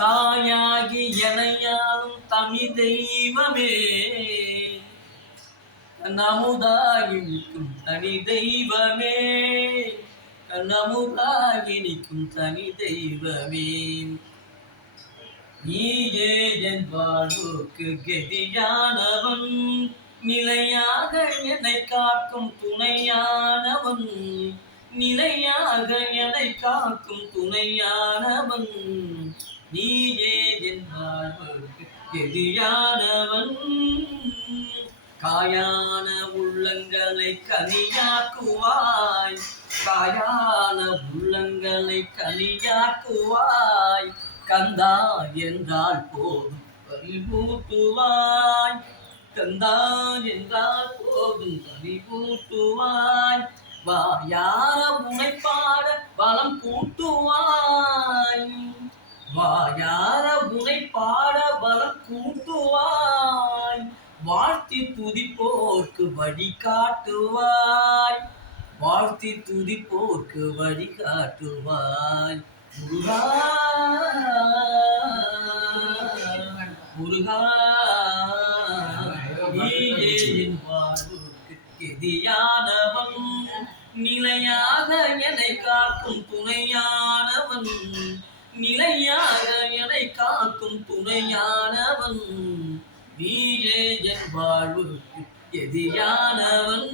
தாயாகி எனையாளும் தமிழ் தெய்வமே கண்ணமுதாகி நிற்கும் தனி தெய்வமே கண்ணமுதாகி நிற்கும் தனி தெய்வமே நீயே என் வாழ்வுக்கு கெதியானவன் நிலையாக என்னை காக்கும் துணையானவன் நிலையாக என்னை காக்கும் துணையானவன் நீயே என் வாழ்வுக்கு கெதியானவன் காயான உள்ளங்களை கனியாக்குவாய் காயான உள்ளங்களை கனியாக்குவாய் கந்தா என்றால் போதும் பறிபூட்டுவாய் கந்தா என்றால் போதும் பறிபூட்டுவாய் வாயார உனை பாட பலம் கூட்டுவாய் வாயார உனை பாட பலம் கூட்டுவாய் வாழ்த்தி துதிப்போர்க்கு வழிகாட்டுவாய் வாழ்த்தி துதிப்போர்க்கு வழிகாட்டுவாய் முருகா முருகா நீயே என் வாழ்வுக்கு கெதியானவன் நிலையாக என்னை காக்கும் துணையானவன் நிலையாக என்னை காக்கும் துணையானவன் நீயே என் வாழ்வுக்கு கெதியானவன்